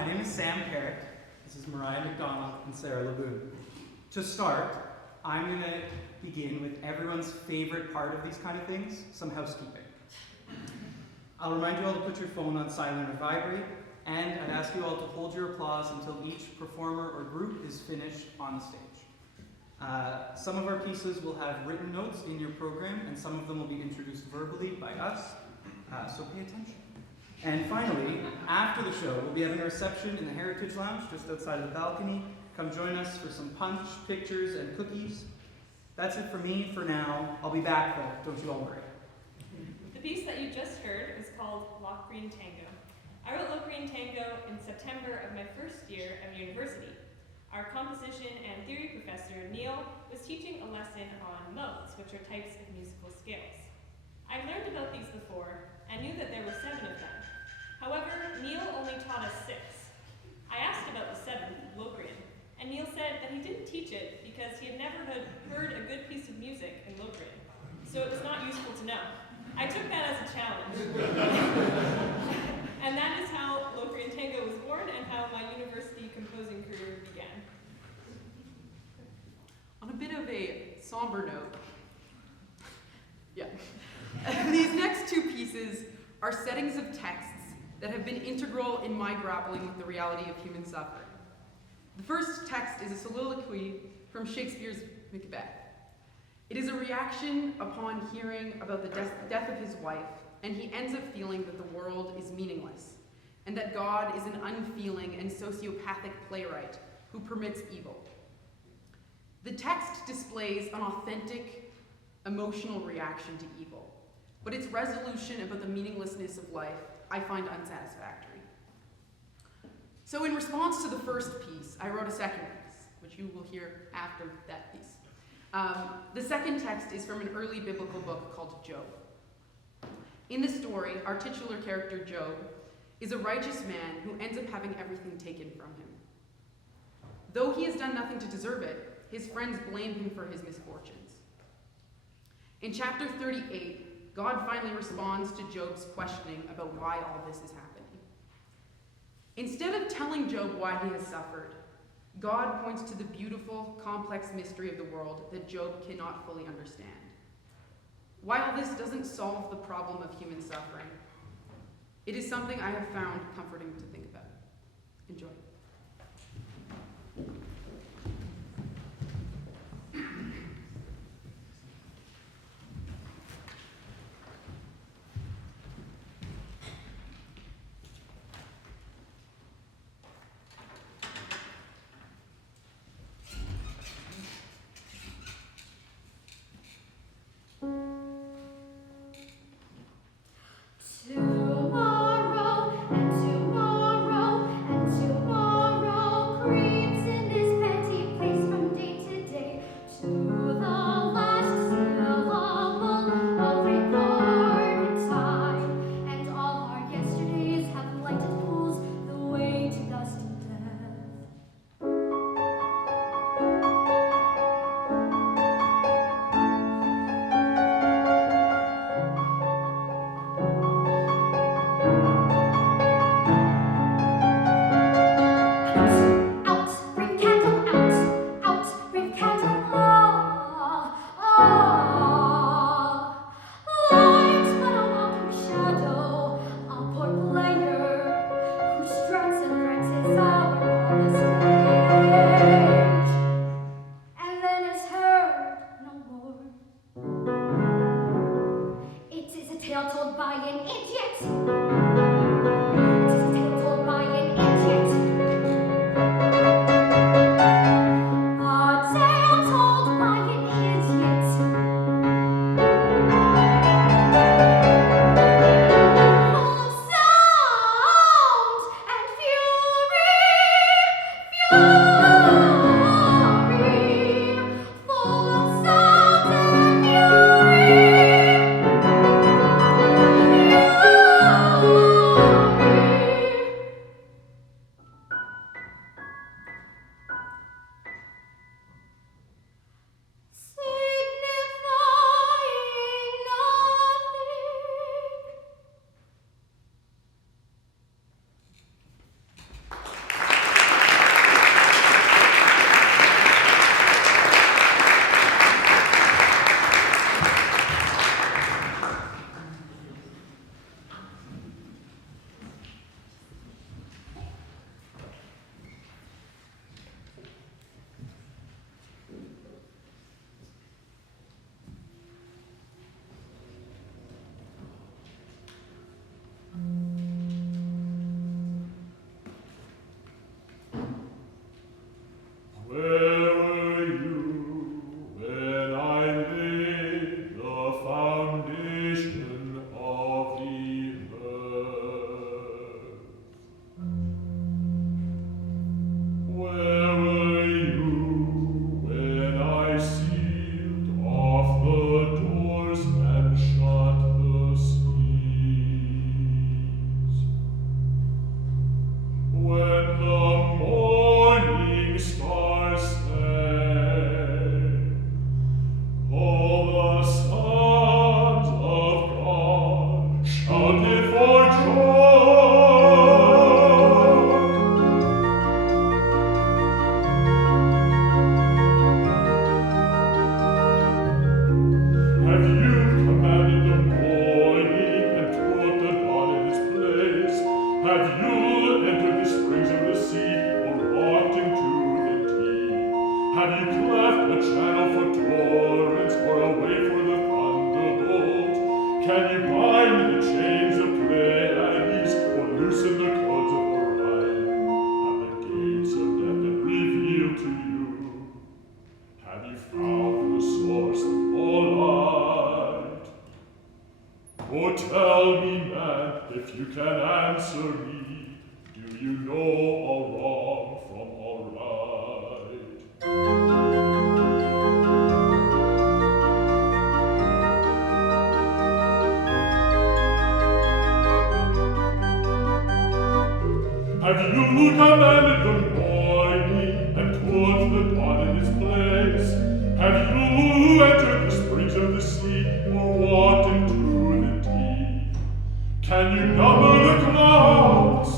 My name is Sam Perrott. This is Mariah McDonald and Sarah Laboon. To start, I'm going to begin with everyone's favorite part of these kind of things, some housekeeping. I'll remind you all to put your phone on silent or vibrate, and I'd ask you all to hold your applause until each performer or group is finished on the stage. Some of our pieces will have written notes in your program, and some of them will be introduced verbally by us, so pay attention. And finally, after the show, we'll be having a reception in the Heritage Lounge just outside of the balcony. Come join us for some punch, pictures, and cookies. That's it for me for now. I'll be back though, don't you all worry. The piece that you just heard is called Locrian Tango. I wrote Locrian Tango in September of my first year of university. Our composition and theory professor, Neil, was teaching a lesson on modes, which are types of musical scales. I'd learned about these before and knew that there were 7 of them. However, Neil only taught us 6. I asked about the 7th, Locrian, and Neil said that he didn't teach it because he had never heard a good piece of music in Locrian, so it was not useful to know. I took that as a challenge. And that is how Locrian Tango was born and how my university composing career began. On a bit of a somber note, these next 2 pieces are settings of texts that have been integral in my grappling with the reality of human suffering. The first text is a soliloquy from Shakespeare's Macbeth. It is a reaction upon hearing about the death of his wife, and he ends up feeling that the world is meaningless, and that God is an unfeeling and sociopathic playwright who permits evil. The text displays an authentic, emotional reaction to evil, but its resolution about the meaninglessness of life I find unsatisfactory. So in response to the first piece, I wrote a second piece, which you will hear after that piece. The second text is from an early biblical book called Job. In the story, our titular character, Job, is a righteous man who ends up having everything taken from him. Though he has done nothing to deserve it, his friends blame him for his misfortunes. In chapter 38, God finally responds to Job's questioning about why all this is happening. Instead of telling Job why he has suffered, God points to the beautiful, complex mystery of the world that Job cannot fully understand. While this doesn't solve the problem of human suffering, it is something I have found comforting to think about. Enjoy. Tomorrow and tomorrow you commanded the morning and put the pot in its place? Have you entered the springs of the sea or walked into the deep? Can you number the clouds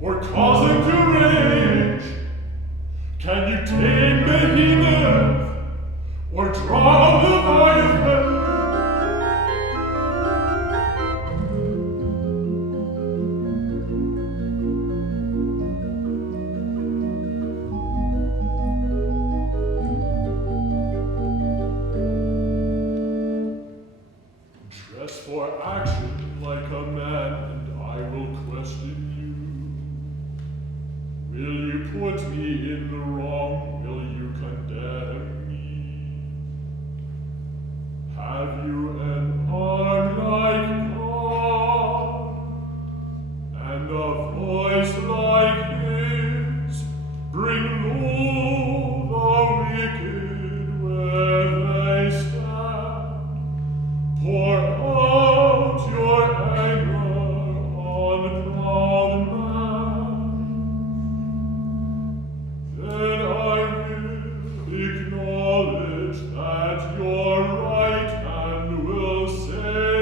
or cause them to rage? Can you tame the behemoth or drown the Leviathan? Dress for action like a man, and I will question you. Will you put me in the wrong? Will you condemn me? Have you an arm like God, and a voice like his? Bring low the wicked where they stand. Pour out your anger on proud man. Then I will acknowledge that your right hand will save.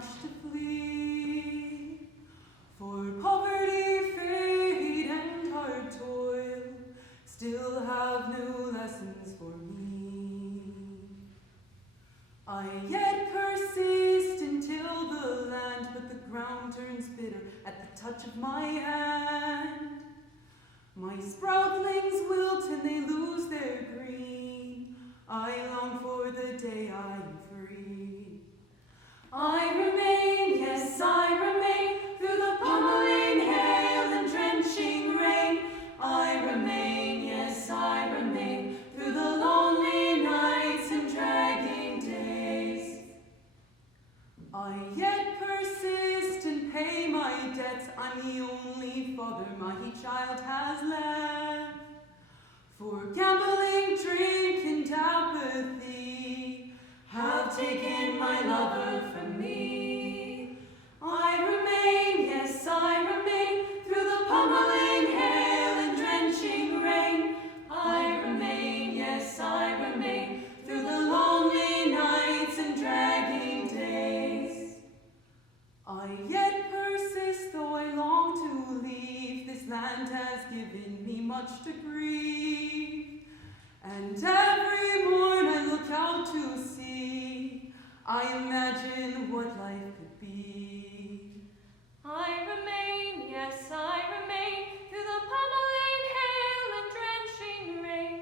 much to flee. For poverty, fate, and hard toil still have new lessons for me. I yet persist until the land but the ground turns bitter at the touch of my hand. My sproutlings wilt and they lose their green. I long for the day I am free. I remain, yes, I remain, through the pummeling hail and drenching rain. I remain, yes, I remain, through the lonely nights and dragging days. I yet persist and pay my debts. I'm the only father my child has left. For gambling, drink, and apathy have taken my lover from me. I remain, yes, I remain, through the pummeling hail and drenching rain. I remain, yes, I remain, through the lonely nights and dragging days. I yet persist, though I long to leave. This land has given me much to grieve. And every morn I look out to sea. I imagine what life could be. I remain, yes, I remain, through the pummeling hail and drenching rain.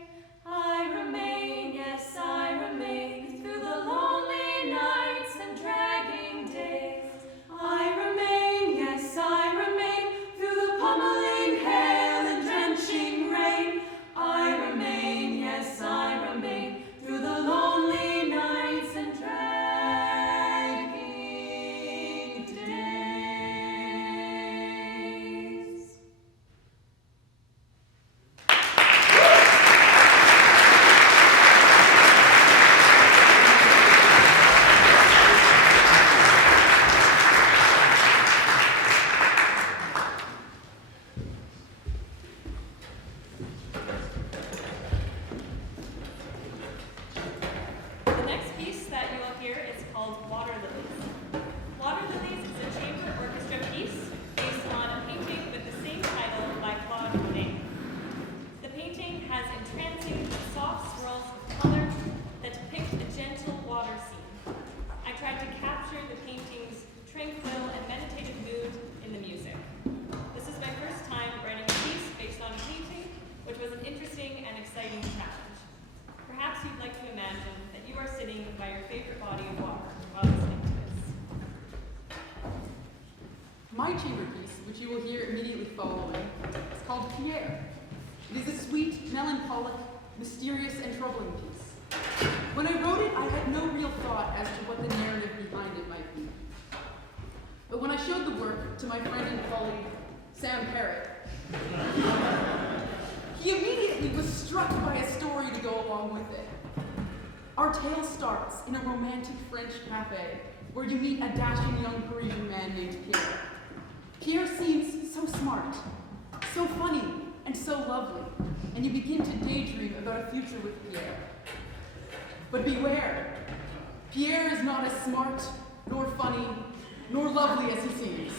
I remain, yes, I remain, through the lonely nights and dragging days. I remain, yes, I remain, through the pummeling hail and drenching rain. I remain, yes, I remain, through the lonely nights and dragging days. The next piece that you will hear is called Water Lilies. Water Lilies is a chamber orchestra piece based on a painting with the same title by Claude Monet. The painting has entrancing, soft swirls of color that depict a gentle water scene. I tried to capture the painting's tranquil and meditative mood in the music. This is my first time writing a piece based on a painting, which was an interesting and exciting challenge. Perhaps you'd like to imagine that you are sitting by your favorite body of water while listening to this. My chamber piece, which you will hear immediately following, is called Pierre. It is a sweet, melancholic, mysterious, and troubling piece. When I wrote it, I had no real thought as to what the narrative behind it might be. But when I showed the work to my friend and colleague, Sam Perrott, he immediately was struck by a story to go along with it. Our tale starts in a romantic French cafe where you meet a dashing young Parisian man named Pierre. Pierre seems so smart, so funny, and so lovely, and you begin to daydream about a future with Pierre. But beware, Pierre is not as smart, nor funny, nor lovely as he seems.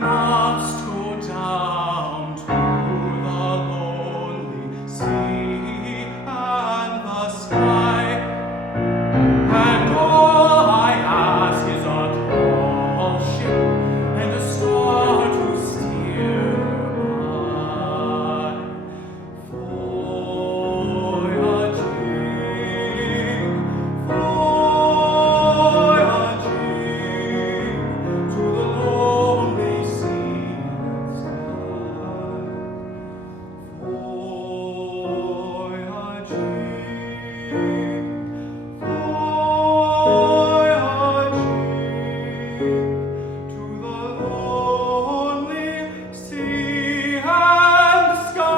must go down to the lonely sea and the sky, and all I ask is a tall ship and a star to steer by. Voyaging, voyaging to the lonely sea and sky. Voyaging, voyaging to the lonely sea and sky.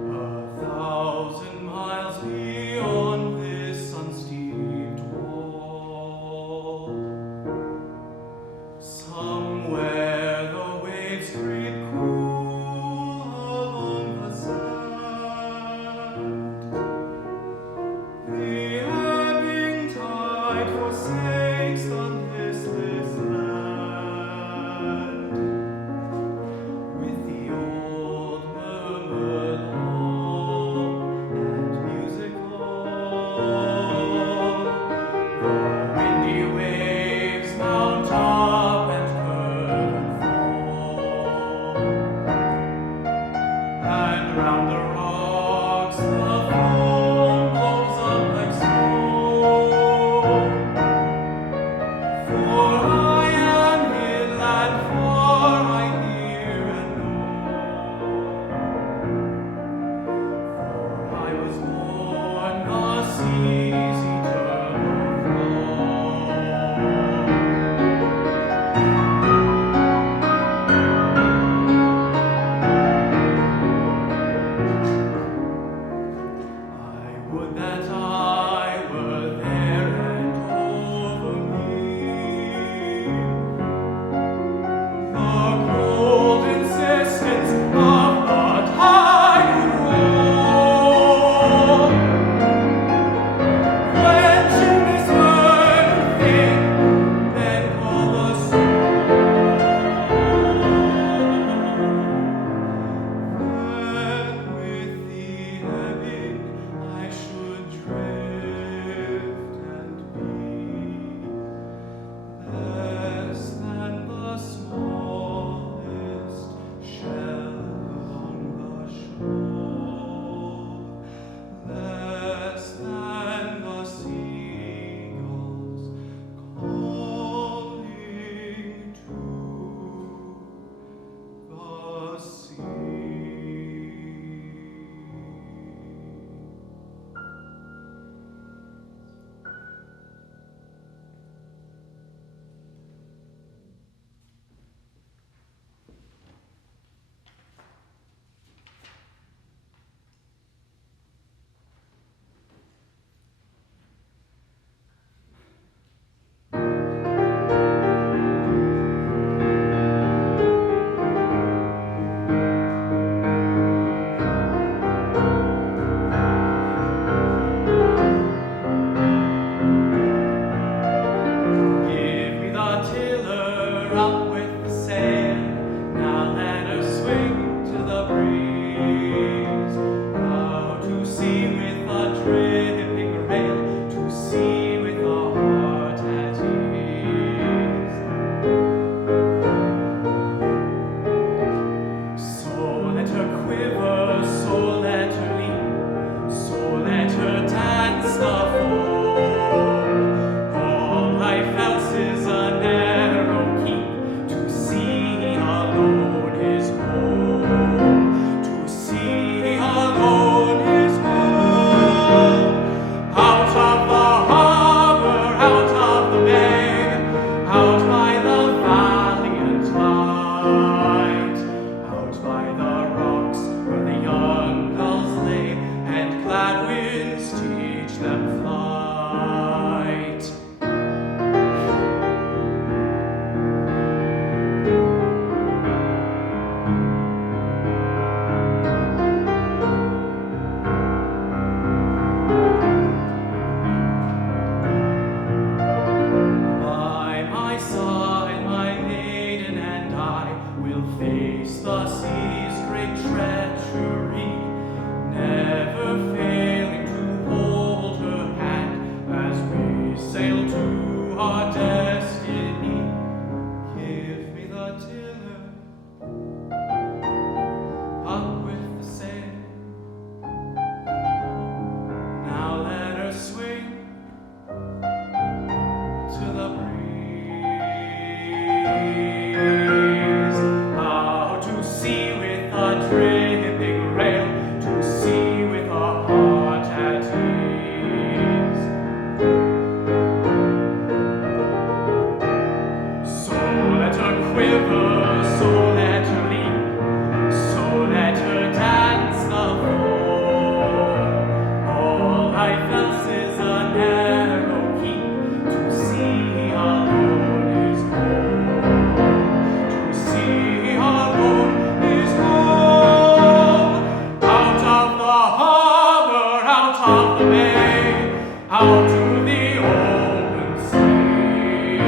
A thousand miles beyond this unsteeped wall, somewhere the waves creep cool along the sand. The ebbing tide forsakes the listless land. With the old murmur long and musical, the windy waves mount up and curve and fall, and round the rocks the foam blows up like smoke. out to the open sea.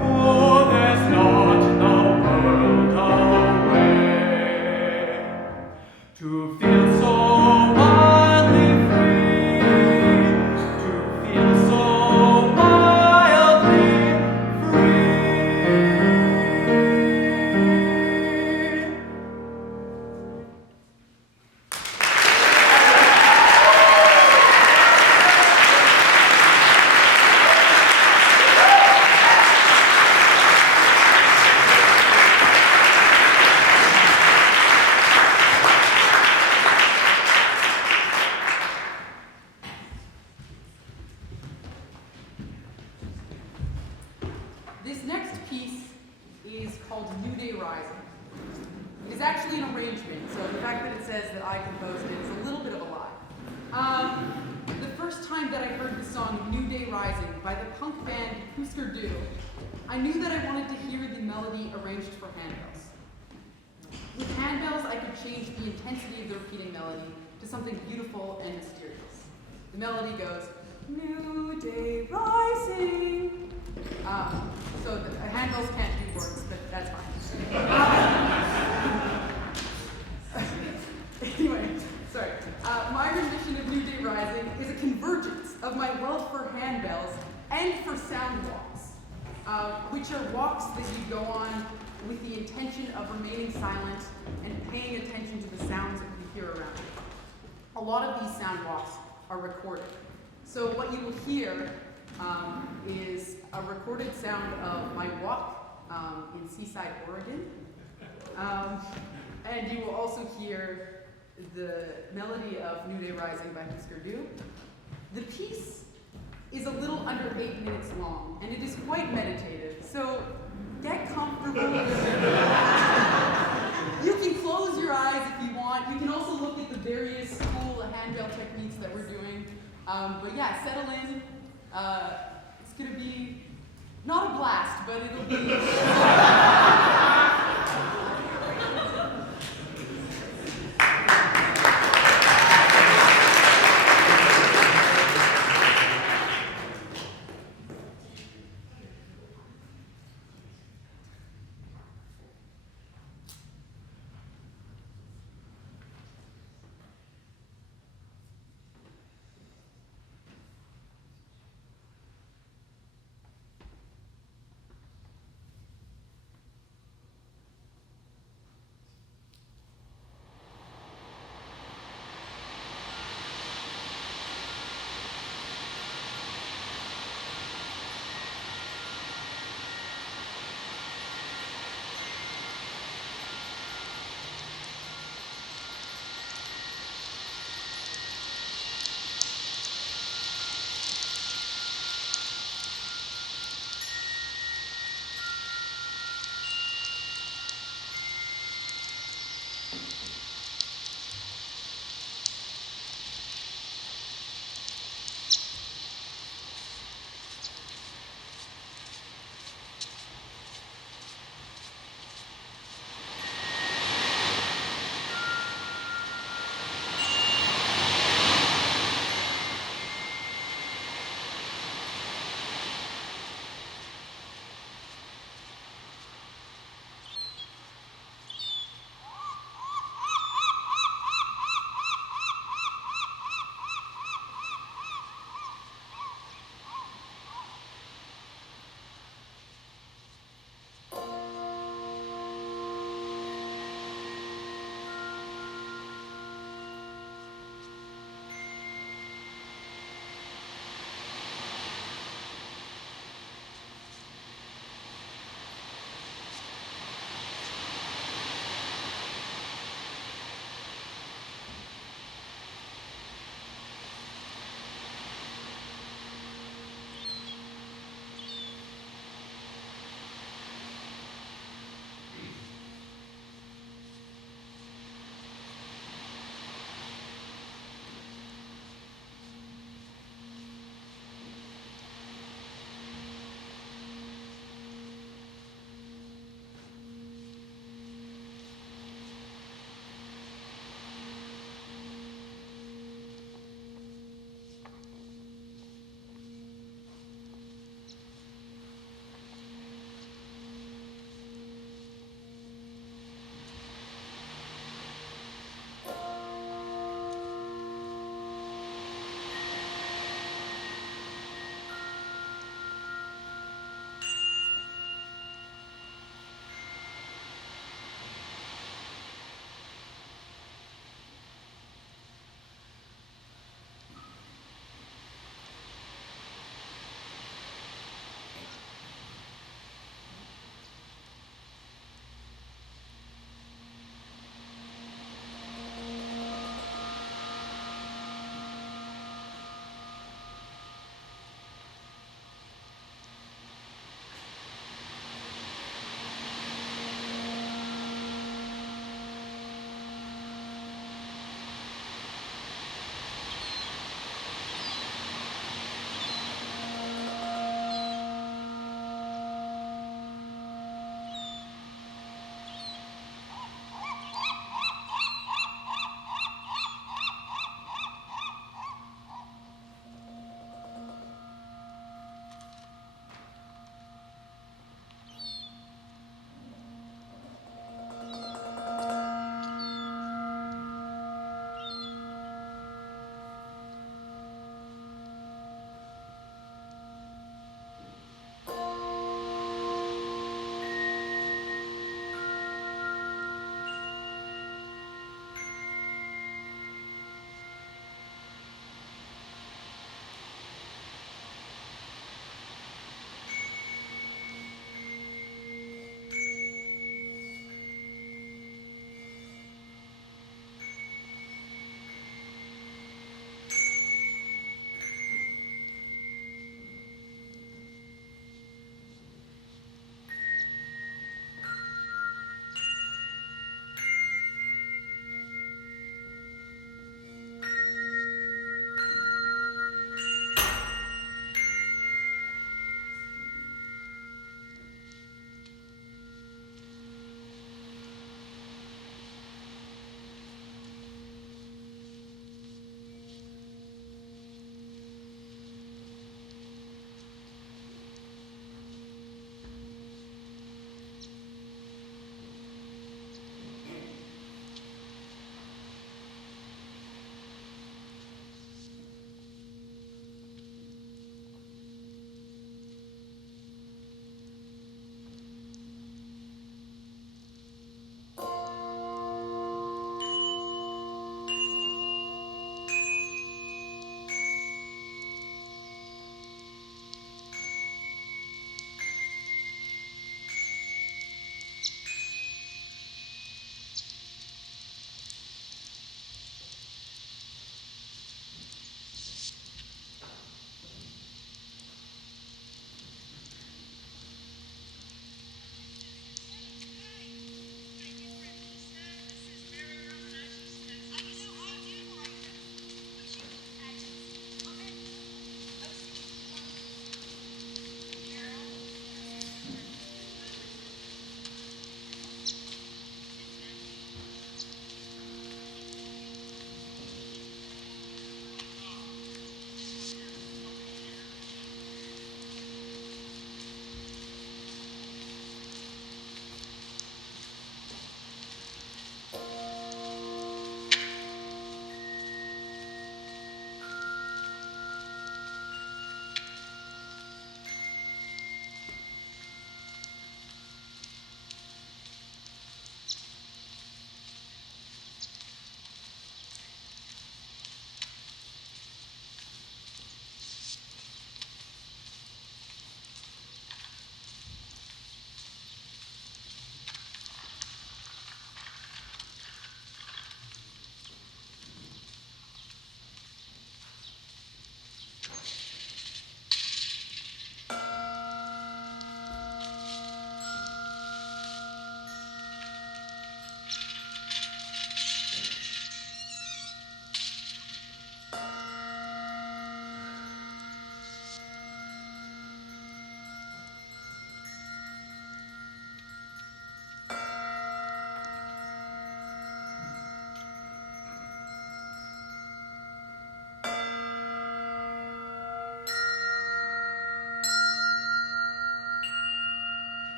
Oh, there's not the world away to feel so wildly free, to feel so wildly free. This next piece is called New Day Rising. It is actually an arrangement, so the fact that it says that I composed it is a little bit of a lie. The first time that I heard the song New Day Rising by the punk band Husker Du, I knew that I wanted to hear the melody arranged for handbells. With handbells, I could change the intensity of the repeating melody to something beautiful and mysterious. The melody goes, New Day Rising. So handbells can't do words, but that's fine. Anyway, sorry. My rendition of New Day Rising is a convergence of my love for handbells and for sound walks, which are walks that you go on with the intention of remaining silent and paying attention to the sounds that you hear around you. A lot of these sound walks are recorded. So what you will hear is a recorded sound of my walk in Seaside, Oregon. And you will also hear the melody of New Day Rising by Husker Du. The piece is a little under 8 minutes long, and it is quite meditative. So get comfortable with it. You can close your eyes if you want. You can also look at the various cool handbell techniques that we're doing. But yeah, settle in. It's gonna be not a blast, but it'll be.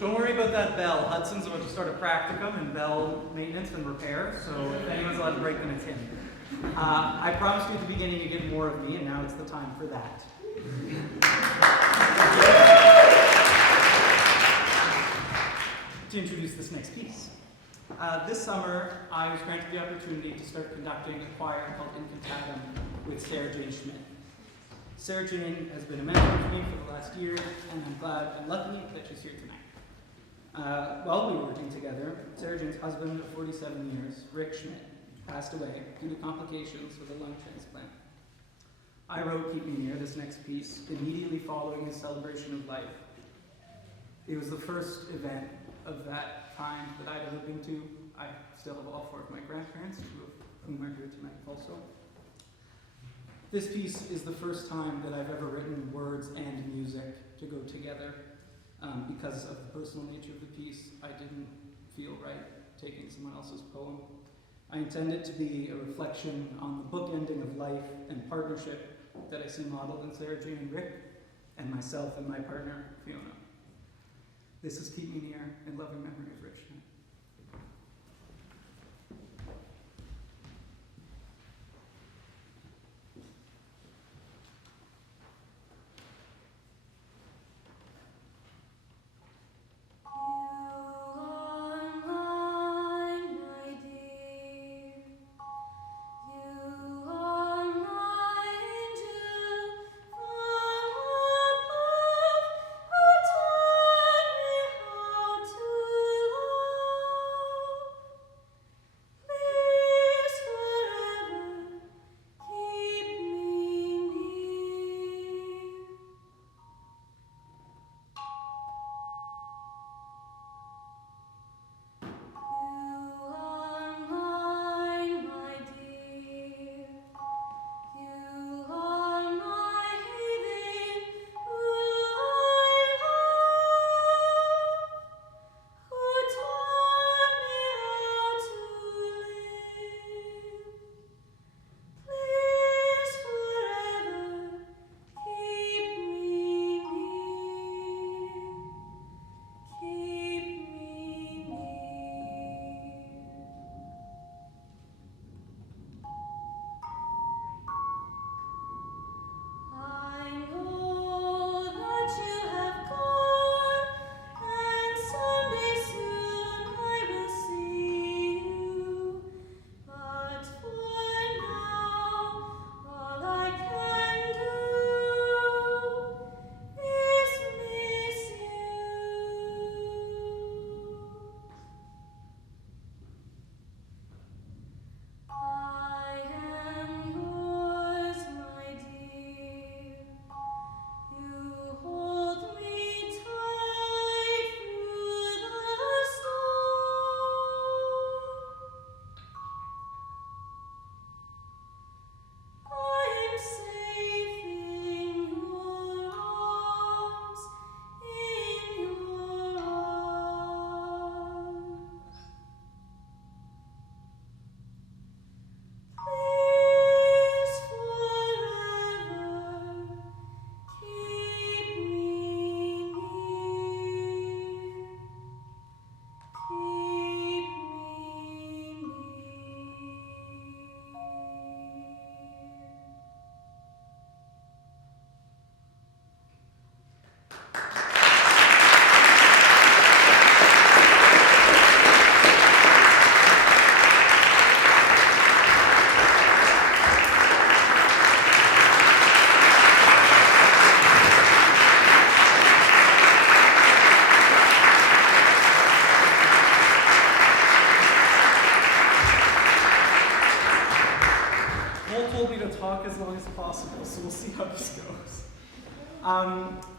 Don't worry about that bell. Hudson's about to start a practicum in bell maintenance and repair, so if anyone's allowed to break, then it's him. I promised you at the beginning you'd get more of me, and now it's the time for that. To introduce this next piece. This summer, I was granted the opportunity to start conducting a choir called Incantatum with Sarah Jane Schmidt. Sarah Jane has been a mentor to me for the last year, and I'm glad and lucky that she's here tonight. While we were working together, Sarah Jane's husband of 47 years, Rick Schmidt, passed away due to complications with a lung transplant. I wrote Keep Me Near, this next piece, immediately following his celebration of life. It was the first event of that time that I'd ever been to. I still have all four of my grandparents, two of whom are here tonight also. This piece is the first time that I've ever written words and music to go together. Because of the personal nature of the piece, I didn't feel right taking someone else's poem. I intend it to be a reflection on the bookending of life and partnership that I see modeled in Sarah Jane and Rick, and myself and my partner, Fiona. This is Keep Me Near in loving memory of Rick Schmidt.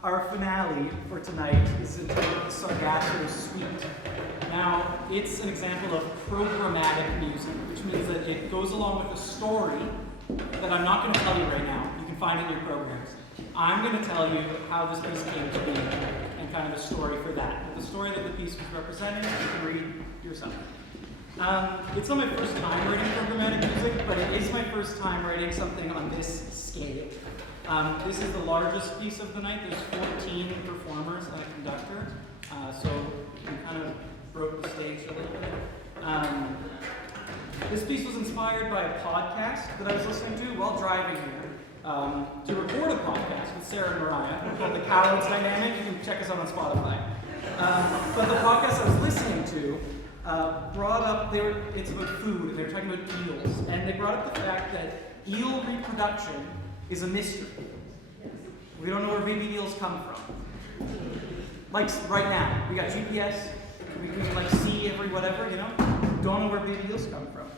Our finale for tonight is entitled Sargasso Suite. Now, it's an example of programmatic music, which means that it goes along with a story that I'm not going to tell you right now. You can find it in your programs. I'm going to tell you how this piece came to be and kind of a story for that. But the story that the piece was representing, you can read yourself. It's not my first time writing programmatic music, but it is my first time writing something on this scale. This is the largest piece of the night. There's 14 performers and a conductor, so we kind of broke the stage a little bit. This piece was inspired by a podcast that I was listening to while driving here to record a podcast with Sarah and Mariah called The Cowards Dynamic. You can check us out on Spotify. But the podcast I was listening to brought up, it's about food, and they were talking about eels, and they brought up the fact that eel reproduction is a mystery. We don't know where baby eels come from. Like right now, we got GPS, we can like see every whatever, you know? Don't know where baby eels come from.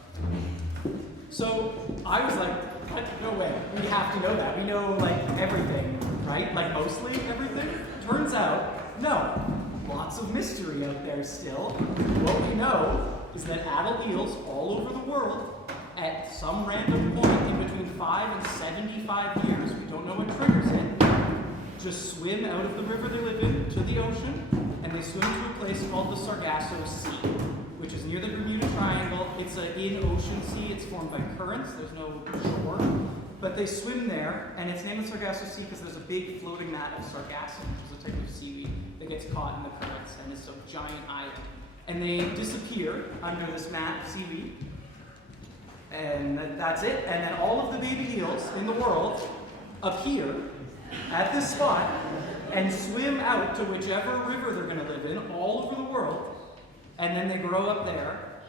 So I was like, what? No way. We have to know that. We know like everything, right? Like mostly everything. Turns out, no. Lots of mystery out there still. What we know is that adult eels all over the world, at some random point in between 5 and 75 years, we don't know what triggers it, just swim out of the river they live in to the ocean, and they swim to a place called the Sargasso Sea, which is near the Bermuda Triangle. It's an in-ocean sea. It's formed by currents. There's no shore. But they swim there, and it's named the Sargasso Sea because there's a big floating mat of sargassum, which is a type of seaweed that gets caught in the currents, and it's a giant island. And they disappear under this mat of seaweed, and that's it. And then all of the baby eels in the world appear at this spot and swim out to whichever river they're going to live in all over the world, and then they grow up there.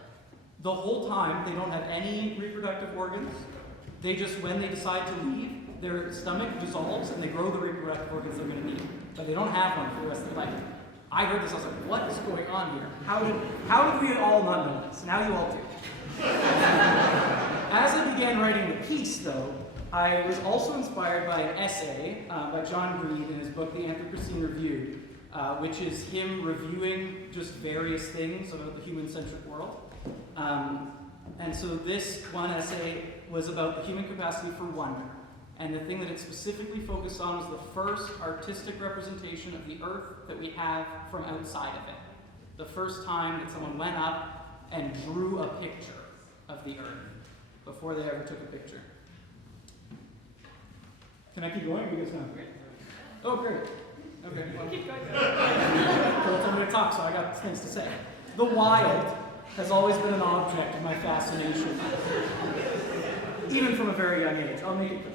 The whole time, they don't have any reproductive organs. They just, when they decide to leave, their stomach dissolves and they grow the reproductive organs they're going to need. But they don't have one for the rest of their life. I heard this, I was like, what is going on here? How did we all not know this? Now you all do. As I began writing the piece, though, I was also inspired by an essay by John Greed in his book, The Anthropocene Reviewed, which is him reviewing just various things about the human-centric world. And so this one essay was about the human capacity for wonder. And the thing that it specifically focused on was the first artistic representation of the earth that we have from outside of it. The first time that someone went up and drew a picture of the earth before they ever took a picture. Can I keep going? You guys know. Oh, great. Okay. Well, Keep going. well, I'm going to talk, so I got things to say. The wild has always been an object of my fascination, even from a very young age. I'll make it quick.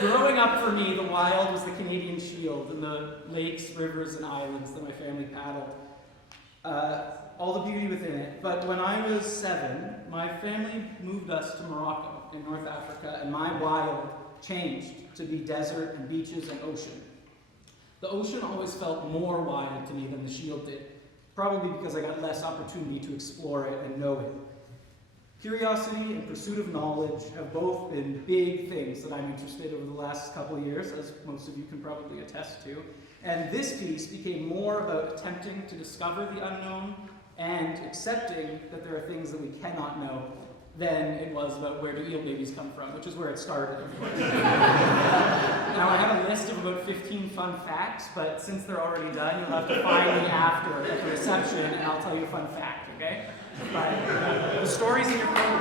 Growing up for me, the wild was the Canadian Shield and the lakes, rivers, and islands that my family paddled. All the beauty within it. But when I was 7, my family moved us to Morocco in North Africa, and my wild changed to be desert and beaches and ocean. The ocean always felt more wild to me than the Shield did, probably because I got less opportunity to explore it and know it. Curiosity and pursuit of knowledge have both been big things that I'm interested in over the last couple of years, as most of you can probably attest to. And this piece became more about attempting to discover the unknown and accepting that there are things that we cannot know than it was about where do eel babies come from, which is where it started, of course. Now, I have a list of about 15 fun facts, but since they're already done, you'll have to find me after at the reception, and I'll tell you a fun fact, okay? But the story's in your program.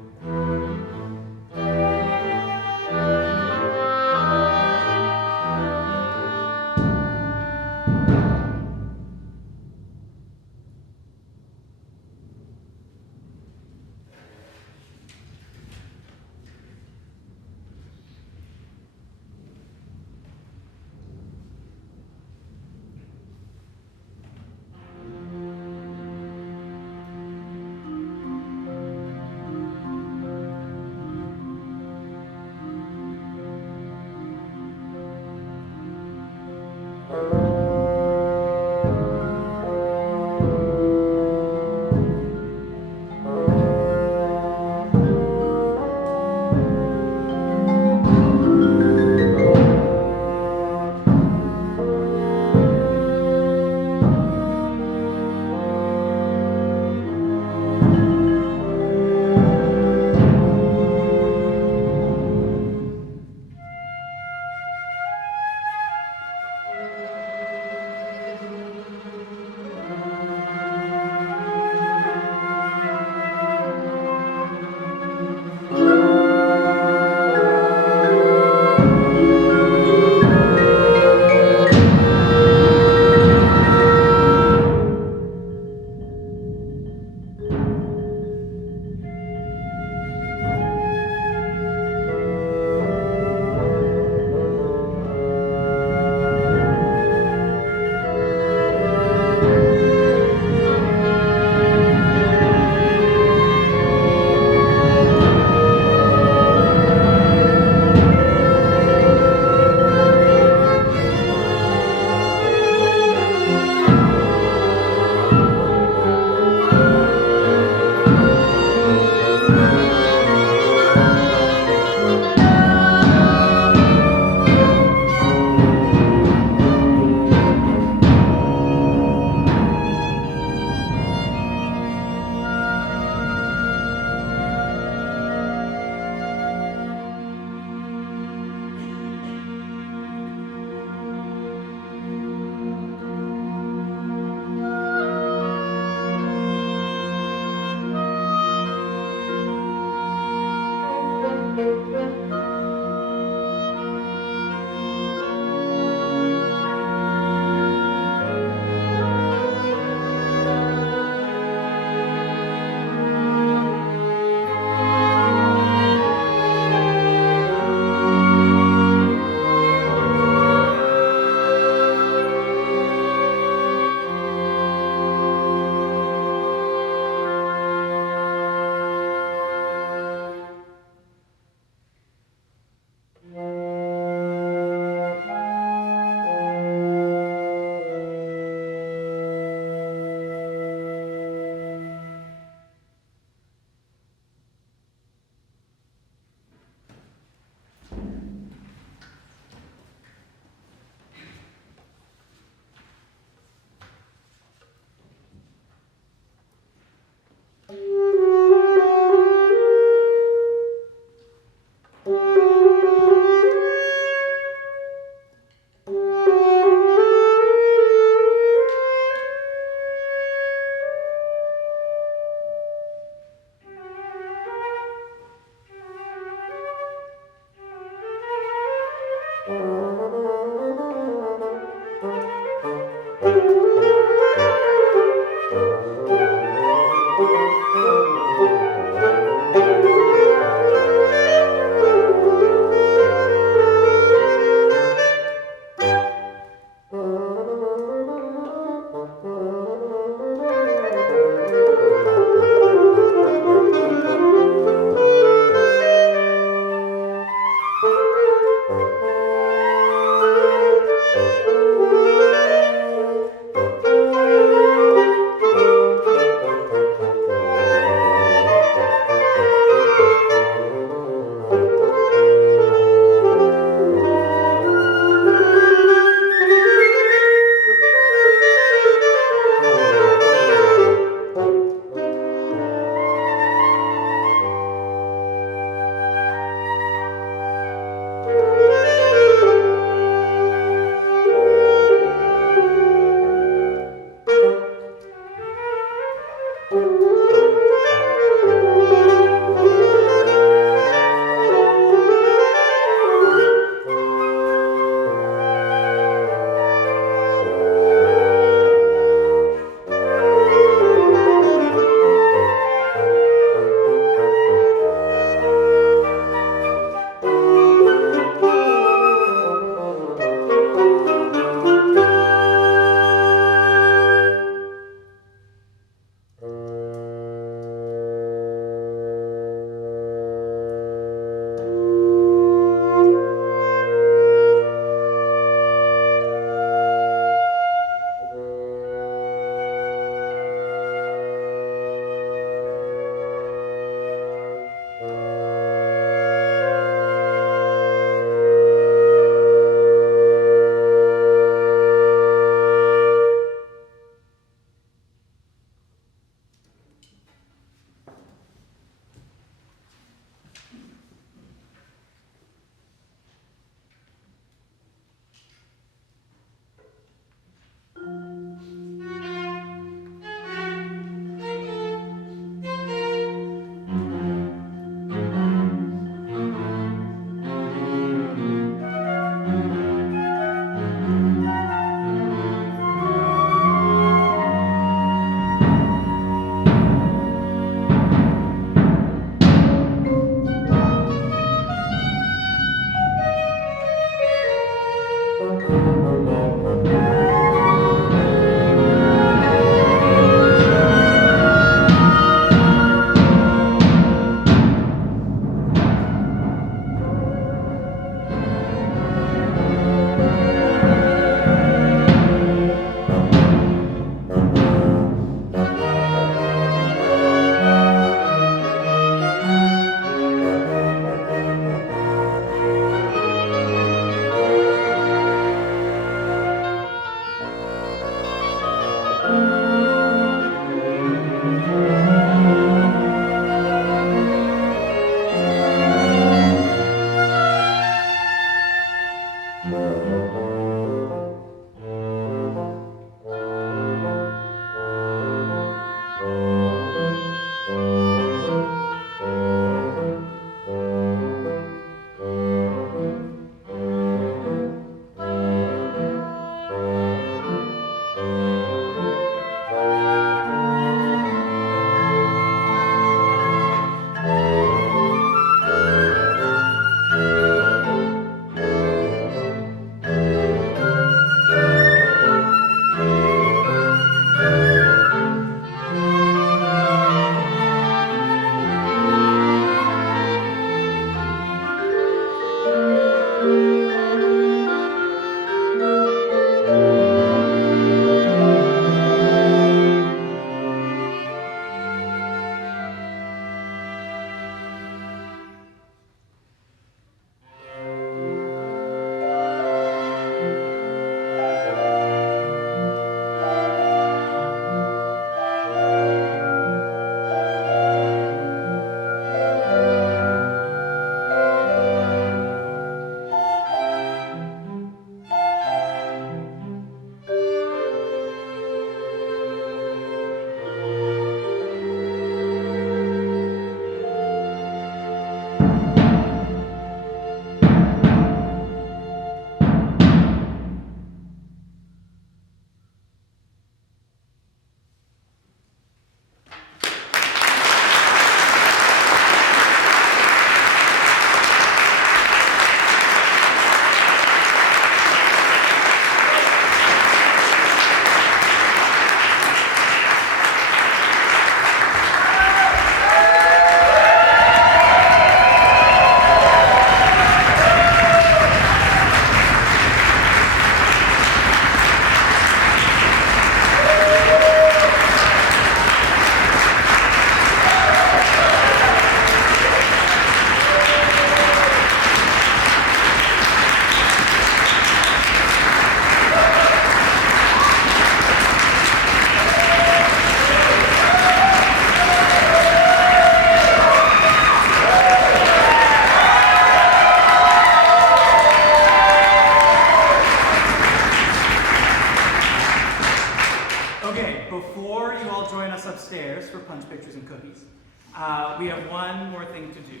We have one more thing to do.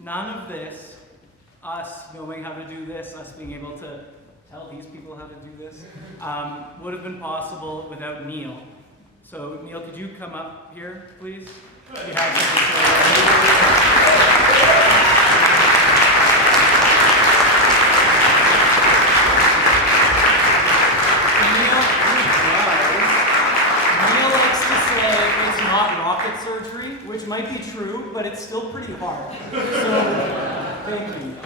None of this, us knowing how to do this, us being able to tell these people how to do this, would have been possible without Neil. So Neil, could you come up here, please? You have something Neil likes to say it's not rocket surgery, which might be true, but it's still pretty hard. So, thank you.